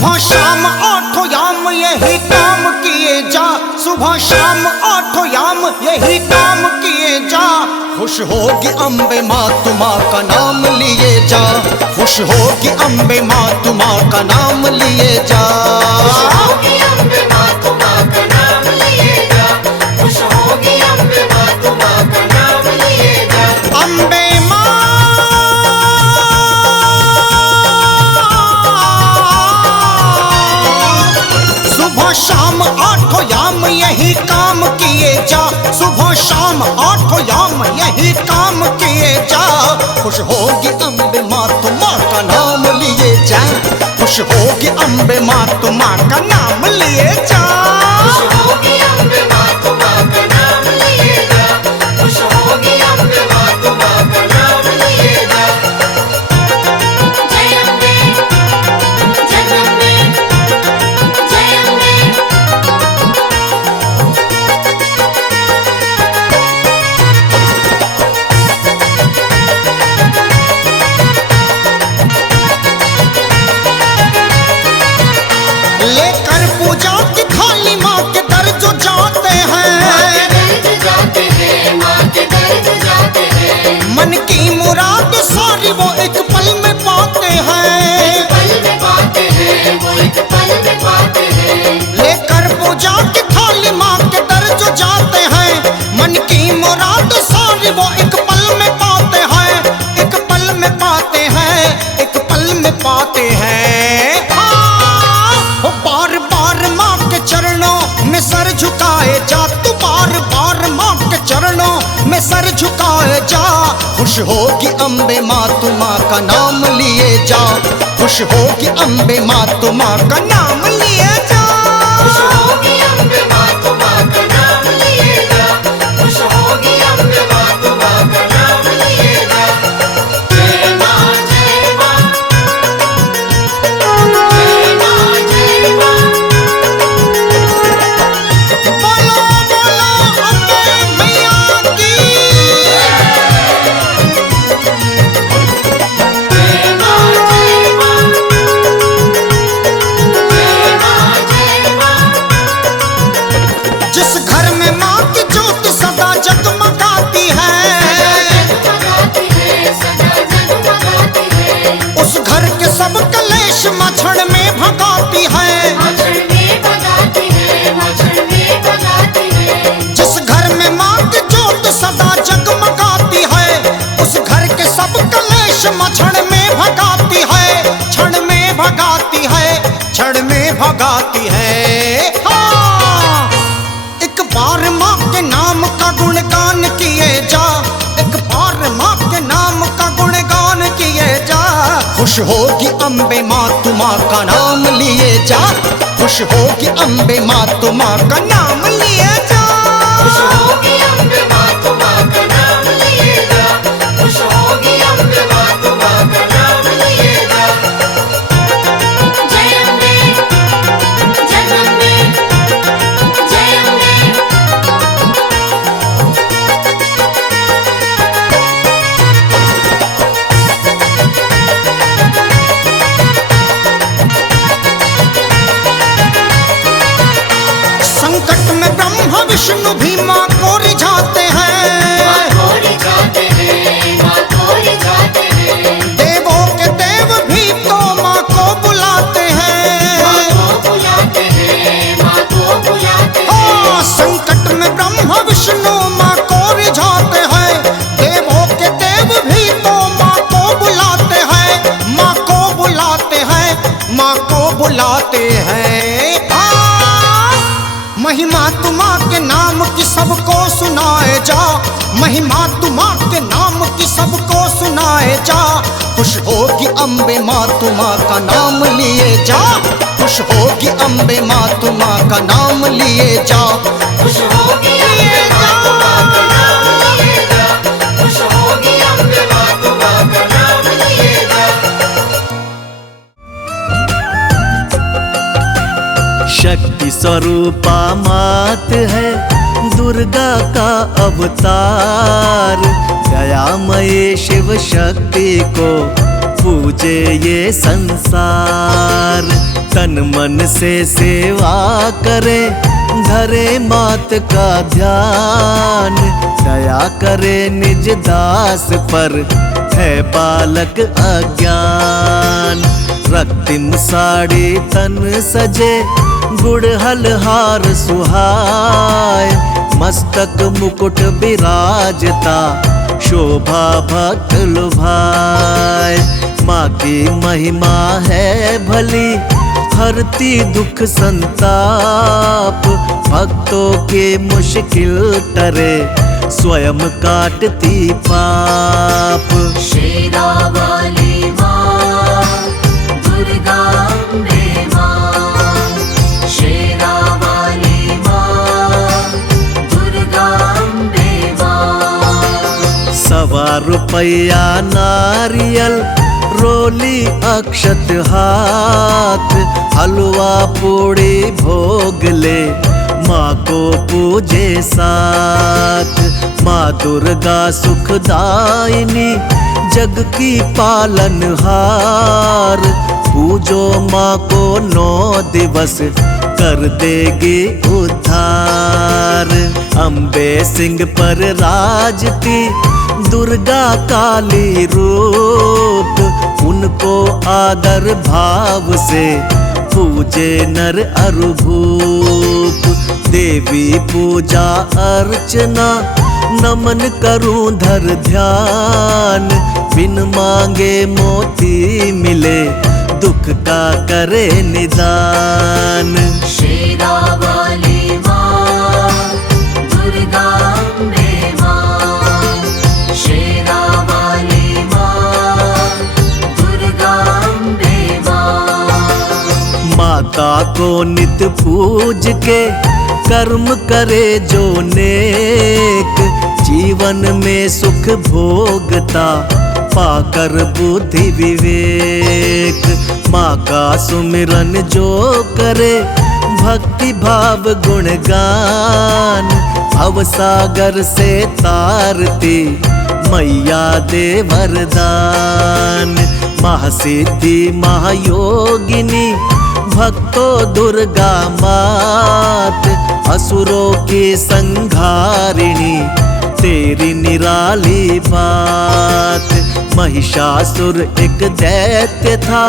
सुबह शाम आठों याम यही काम किए जा, सुबह शाम आठों याम यही काम किए जा। खुश होगी अम्बे माँ तुम माँ का नाम लिए जा, खुश होगी अम्बे माँ तुम माँ का नाम लिए जा। खुश होगी अम्बे माँ तुम माँ का नाम लिए जा, खुश होगी अम्बे माँ तुम माँ का नाम लिए जा। अम्बे माँ सुबह शाम आठों याम यही काम किए जा, सुबह शाम आठों याम यही काम किए जा। खुश होगी अम्बे माँ तुम माँ का नाम लिए जा, खुश होगी अम्बे माँ तुम माँ का नाम लिए जा। खुश होगी अम्बे माँ तुम माँ का नाम लिए जा, खुश होगी अम्बे माँ तुम माँ का नाम लिए जा। जय अम्बे जगदम्बे जय अम्बे। लेकर पूजा की थाली माँ के दर जो जाते हैं, माँ के दर जाते हैं, माँ के दर जाते हैं। मन की मुराद सारी वो एक पल में पाते हैं। एक पल में पाते हैं, वो एक पल में पाते हैं। लेकर पूजा की थाली माँ के दर जो जाते हैं, मन की मुराद सारी वो एक पल में पाते हैं, एक पल में पाते हैं, एक पल में पाते हैं। हाँ, बार बार माँ के चरणों में सर झुकाए जा, तू बार बार माँ के चरणों में सर झुकाए जा। खुश होगी अम्बे माँ तू माँ का नाम लिए जा, खुश होगी अम्बे माँ तू माँ का नाम लिए जा। खुश होगी अम्बे माँ तुम माँ का नाम लिए जा, खुश होगी अम्बे माँ तुम माँ का नाम लिए जा। जय माँ जय माँ जय माँ जय माँ। बोलो बोलो अम्बे मैया की। जय माँ जय माँ जय माँ जय माँ। जिस घर में माँ की ज्योत सदा जगमगाती है, जगमगाती है, सदा जगमगाती है। उस घर के सब कलेश मच्छर में भगाती है। मच्छर में भगाती है, मच्छर में भगाती है। जिस घर में माँ की ज्योत सदा जगमगाती है, उस घर के सब कलेश मच्छर में भगाती है, क्षण में भगाती है, क्षण में भगाती है। हाँ, एक बार माँ के नाम का गुणगान किए जा, एक बार माँ के नाम का गुणगान किए जा। खुश होगी अम्बे माँ तू माँ का नाम लिए जा, खुश होगी अम्बे माँ तू माँ का नाम लिए जा। खुश होगी अम्बे माँ तुम माँ का नाम लिए जा, खुश होगी अम्बे माँ तुम माँ का नाम लिए जा। जय अम्बे जगदम्बे जय अम्बे। संकट में ब्रह्मा विष्णु भी माँ को रिझाते माँ हैं, को रिझाते हैं, माँ को रिझाते हैं। देवों के देव भी तो माँ को बुलाते माँ हैं। को बुलाते हैं, माँ को बुलाते हैं। हाँ, संकट में ब्रह्मा विष्णु माँ को रिझाते हैं, देवों के देव भी तो माँ को बुलाते हैं, माँ को बुलाते हैं, माँ को बुलाते हैं। हाँ, महिमा तुमा के नाम की सबको सुनाए जा, महिमा तुमा के नाम की सबको सुनाए जा। खुश होगी अम्बे माँ तू माँ का नाम लिए जा, खुश होगी अम्बे माँ तू माँ का नाम लिए जा। खुश होगी अम्बे माँ तुम माँ का नाम लिए जा, खुश होगी अम्बे माँ तुम माँ का नाम लिए जा। शक्ति स्वरूपा मात है दुर्गा का अवतार, दयामय शिव शक्ति को पूजे ये संसार। तन मन से सेवा करे, धरे मात का ध्यान। दया करे निज दास पर, है बालक अज्ञान। रक्तिम साड़ी तन सजे, गुड़हल हार सुहाय। मस्तक मुकुट विराजता, शोभा भक्त लुभाए। माँ की महिमा है भली, हरती दुख संताप। भक्तों के मुश्किल टरे, स्वयं काटती पाप। शेरावाली माँ, दुर्गा अम्बे माँ। शेरावाली माँ, दुर्गा अम्बे माँ। 1.25 रुपया नारियल, रोली अक्षत हाथ। हलवा पूड़ी भोग ले, माँ को पूजे साथ। माँ दुर्गा सुखदायिनी, जग की पालनहार। पूजो माँ को 9 दिवस, कर देगी उद्धार। अम्बे सिंह पर राजती, दुर्गा काली रूप। उनको आदर भाव से, पूजे नर अरु भूप। देवी पूजा अर्चना, नमन करूं धर ध्यान। बिन मांगे मोती मिले, दुख का करे निदान। शेरावाली माँ, दुर्गा अम्बे माँ। शेरावाली माँ, दुर्गा अम्बे माँ। माता को नित पूज के, कर्म करे जो नेक। जीवन में सुख भोगता, पाकर बुद्धि विवेक। माँ का सुमिरन जो करे, भक्ति भाव गुणगान। भवसागर से तारती, मैया दे वरदान। महासिद्धि महायोगिनी, भक्तों दुर्गा मात। असुरों की संघारिणी, तेरी निराली बात। महिषासुर एक दैत्य था,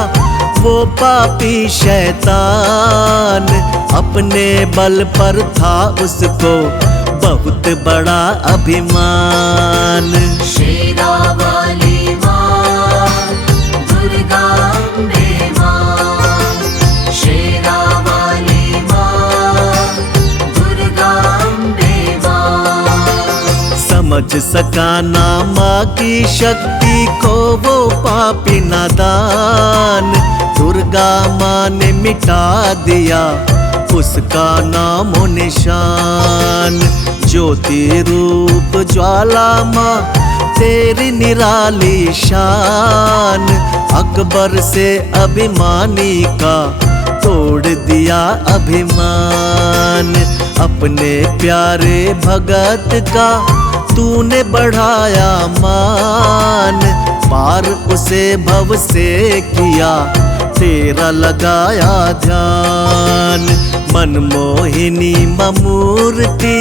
वो पापी शैतान। अपने बल पर था उसको, बहुत बड़ा अभिमान। शेरावाली माँ, दुर्गा अम्बे माँ। शेरावाली माँ, दुर्गा अम्बे माँ। समझ सका ना माँ की शक्ति को वो पापी नादान। दुर्गा माँ ने मिटा दिया उसका नामो निशान। ज्योति रूप ज्वाला माँ, तेरी निराली शान। अकबर से अभिमानी का, तोड़ दिया अभिमान। अपने प्यारे भगत का, तूने बढ़ाया मान। पार उसे भव से किया, तेरा लगाया ध्यान। मनमोहिनी ममूर्ति,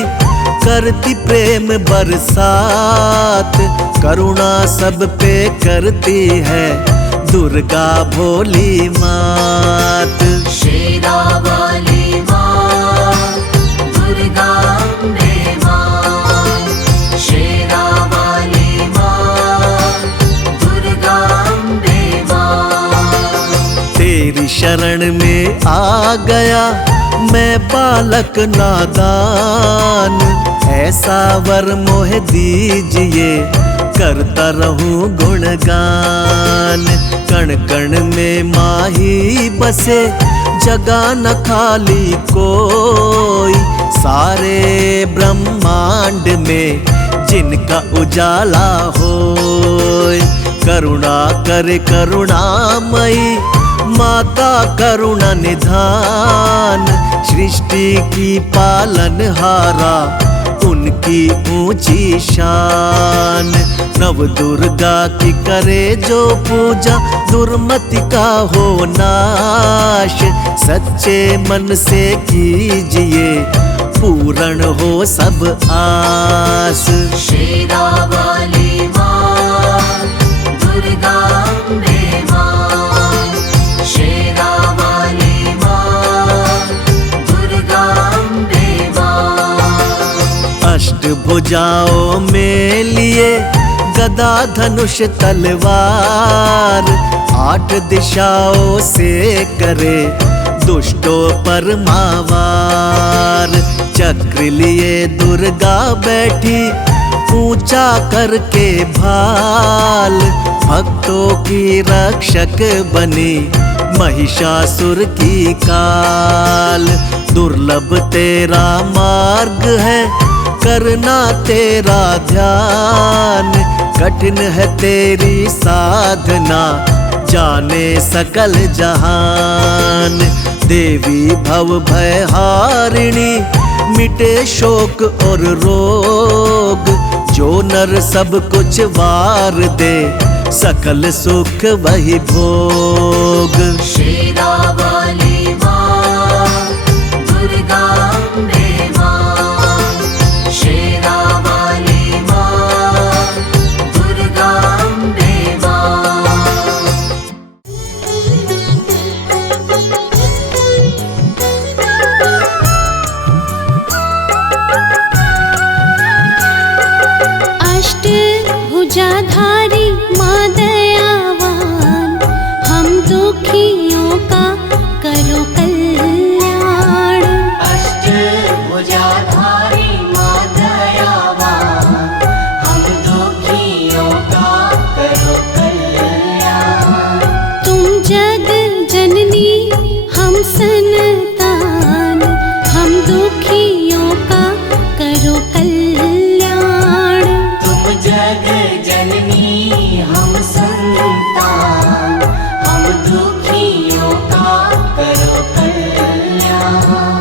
करती प्रेम बरसात। करुणा सब पे करती है, दुर्गा भोली मात। शेरावाली माँ, दुर्गा अम्बे माँ। शेरावाली माँ, दुर्गा अम्बे माँ। तेरी शरण में आ गया मैं बालक नादान। ऐसा वर मोह दीजिए, करता रहूं गुणगान। कण कण में माही बसे, जगह न खाली कोई। सारे ब्रह्मांड में जिनका उजाला होय। करुणा करे करुणामयी, माता करुणा निधान। सृष्टि की पालनहारा, उनकी ऊंची शान। नव दुर्गा की करे जो पूजा, दुर्मति का हो नाश। सच्चे मन से कीजिए, पूर्ण हो सब आस। शेरा वाली माँ, दुर्गा अम्बे माँ। शेरा वाली माँ, दुर्गा अम्बे माँ। अष्टभुजाओं में लिए गदा धनुष तलवार, 8 दिशाओं से करे दुष्टों पर मावार। चक्र लिए दुर्गा बैठी, ऊंचा करके भाल। भक्तों की रक्षक बनी, महिषासुर की काल। दुर्लभ तेरा मार्ग है, करना तेरा ध्यान। कठिन है तेरी साधना, जाने सकल जहान। देवी भव भय हारिणी, मिटे शोक और रोग। जो नर सब कुछ वार दे, सकल सुख वही भोग। शेरा वाली माँ, दुर्गा अम्बे माँ। शेरा वाली माँ, दुर्गा अम्बे माँ। अष्टभुजाधारी माँ दयावान, हम दुखियों का करो कल्याण। अष्टभुजाधारी माँ दयावान, हम दुखियों का करो कल्याण। तुम जग जननी हम संतान, हम दुखियों का करो कल्याण। तुम जग जननी हम संतान, हम दुखियों का करो कल्याण।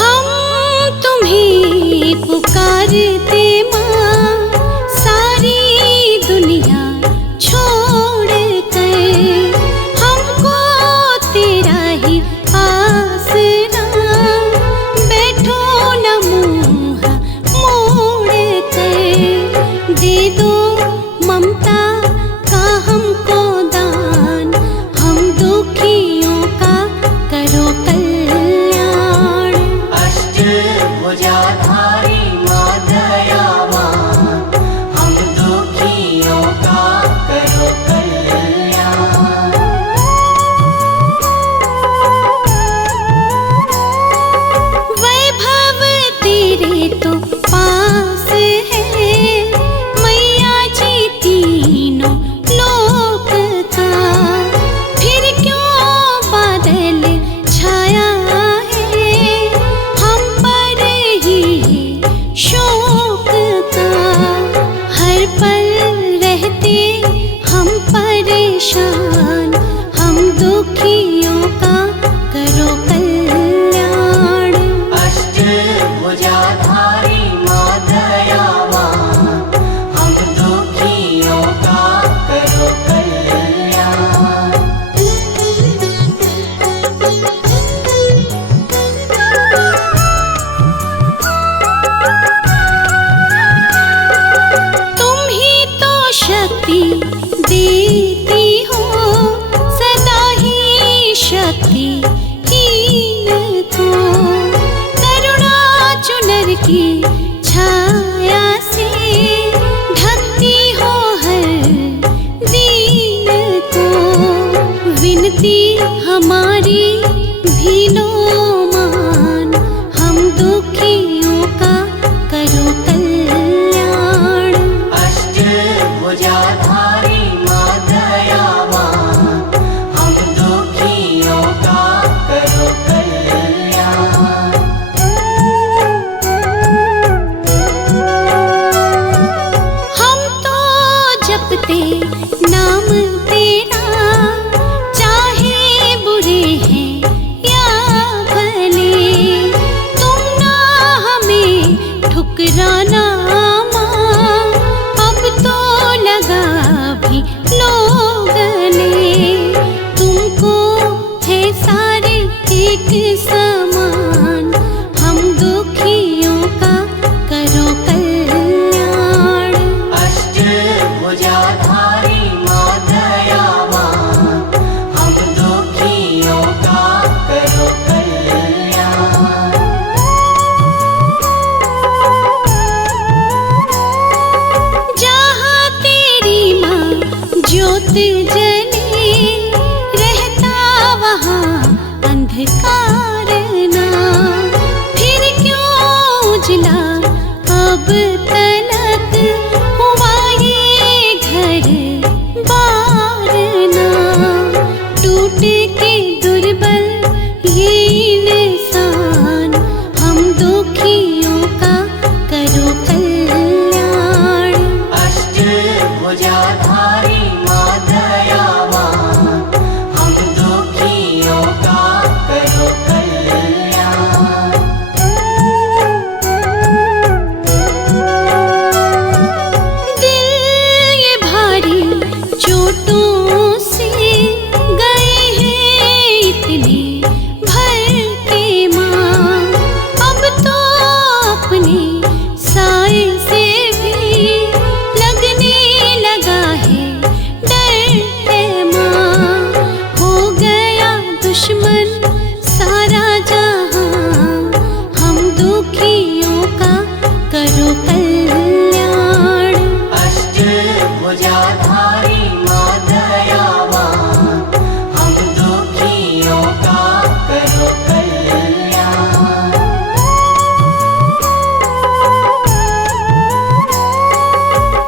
हम तुम्हें पुकारते माँ, सारी दुनिया छोड़ कर। हमको तेरा ही आसरा, बैठो न मुँह मोड़ कर। दे दो ममता का हमको दान, हम दुखियों का करो कल्याण। अष्टभुजाधारी माँ दयावान, हम दुखियों का करो कल्याण। वैभव तेरे तो पास है, मैया जी तीनों लोक का। फिर क्यों बादल छाया है, हम पर ही शोक का। हर पल रहते हम परेशान, हम दुखियों का करो कल्याण। अष्टभुजाधारी माँ दयावान, हम दुखियों का करो कल्याण। तुम ही तो शक्ति देती हो, सदा ही शक्ति हीन को। करुणा चुनर की छाया से ढकती हो हर दीन को। विनती हमारी भी लो मान, हम दुखियों का करो कल्याण। अष्टभुजाधारी माँ दयावान, हम दुखियों का करो कल्याण। हम तो जपते नाम तेरा, चाहे बुरे हैं या ज्योत जली रहता वहाँ अंधकार ना, फिर क्यों उजला अब तलक हुआ ये घर बार ना। टूट के दुर्बल ये इंसान, हम दुखियों का करो कल्याण। अष्टभुजाधारी माँ दयावान, हम दुखियों का करो कल्याण। दिल ये भारी चोटों से गए हैं इतने भर के माँ, अब तो अपने साए से भी लगने लगा है डर है माँ। हो गया दुश्मन सारा जहां, हम दुखियों का करो कल्याण। अष्टभुजाधारी माँ दयावान, हम दुखियों का करो कल्याण।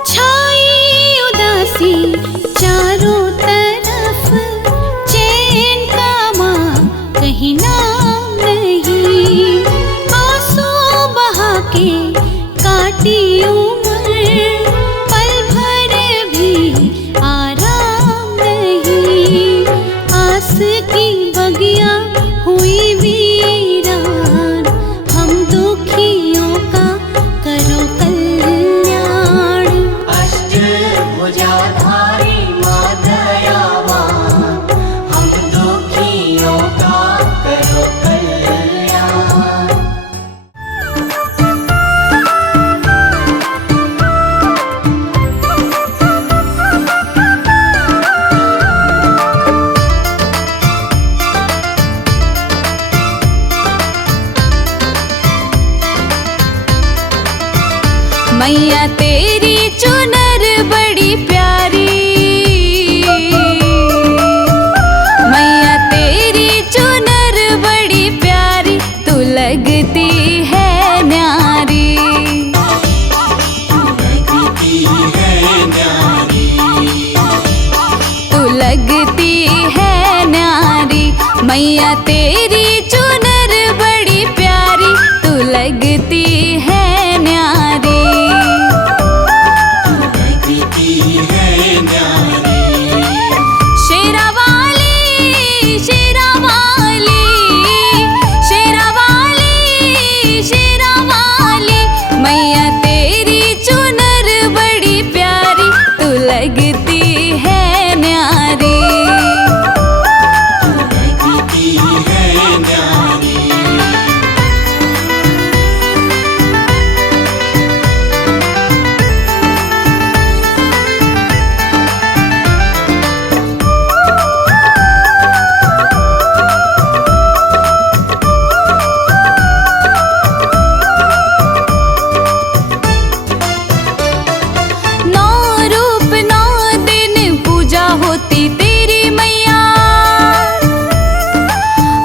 छाई उदासी चारों तरफ, चैन का माँ कहीं नाम नहीं। आंसू बहा के काटी उम्र, पल भर भी आराम नहीं। आस की बगिया हुई वीरान, हम दुखियों का करो कल्याण। अष्टभुजाधारी माँ दयावान, हम दुखियों का करो कल्याण। मैया तेरी चुनर बड़ी प्यारी, मैया तेरी चुनर बड़ी प्यारी, तू लगती है न्यारी। तू लगती है न्यारी, मैया तेरी चुनर बड़ी प्यारी, तू लगती है न्यारी। शेरा वाली, शेरा वाली, शेरा वाली, शेरा वाली, मैया तेरी चुनर बड़ी प्यारी, तू लगती है न्यारी। नौ रूप नौ दिन पूजा होती तेरी मैया,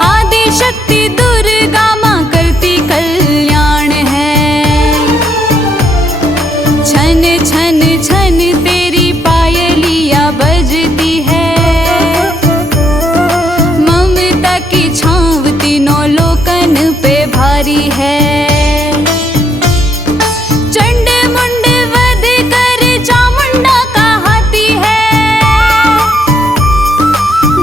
आदि शक्ति दुर्गा माँ करती कल्याण है। छन छन छन तेरी पायलिया बजती है, ममता की छाँव तीनों लोकन पे भारी है। चंड मुंड वध कर चामुंडा कहाती है,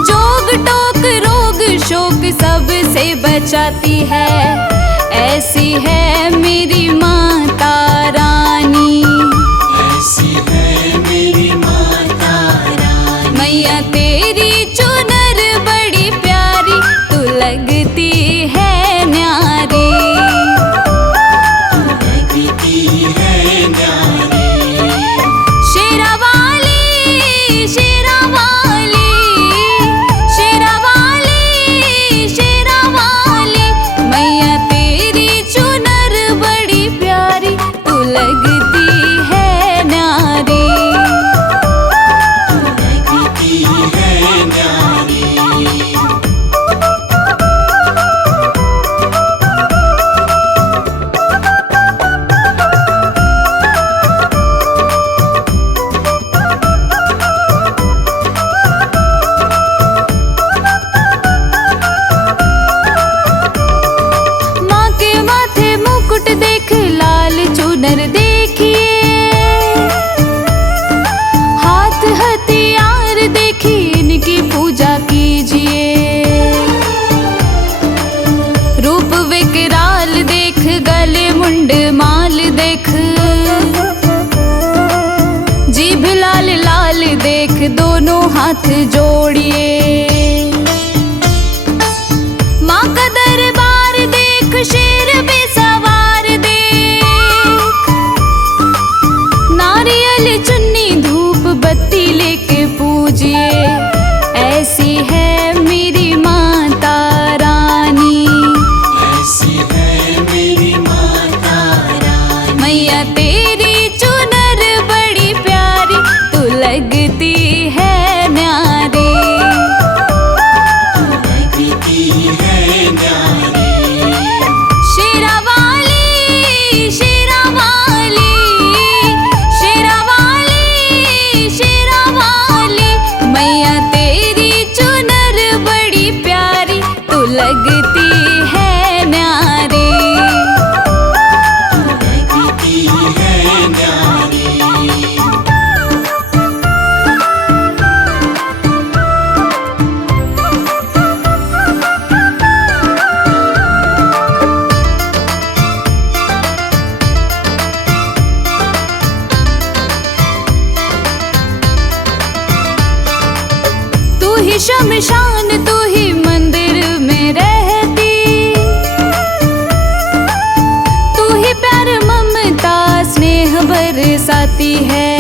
जोग टोक रोग शोक सब से बचाती है। ऐसी है मेरी माता रानी, ऐसी है मेरी माता रानी। मैया तेरी चुनर बड़ी प्यारी, तू लगती है न्यारी। लगती है न्यारी। शेरा वाली, शेरा वाली, शेरा वाली, शेरा वाली, मैया दोनों हाथ जोड़िए। माँ का दरबार देख, शेर पे सवार देख, नारियल चुन्नी धूप बत्ती लेके पूजिए। ऐसी है मेरी माता रानी, ऐसी है मेरी माता रानी। मैया तेरी चुनर बड़ी प्यारी, तू लगती है न्यारी। लगती है न्यारी। शेरा वाली, शेरा वाली, शेरा वाली, शेरा वाली, मैया तेरी चुनर बड़ी प्यारी, तू लगती है न्यारी। लगती है न्यारी। तू ही शमशान, तू ही मंदिर में रहती, तू ही प्यार ममता स्नेह बरसाती है।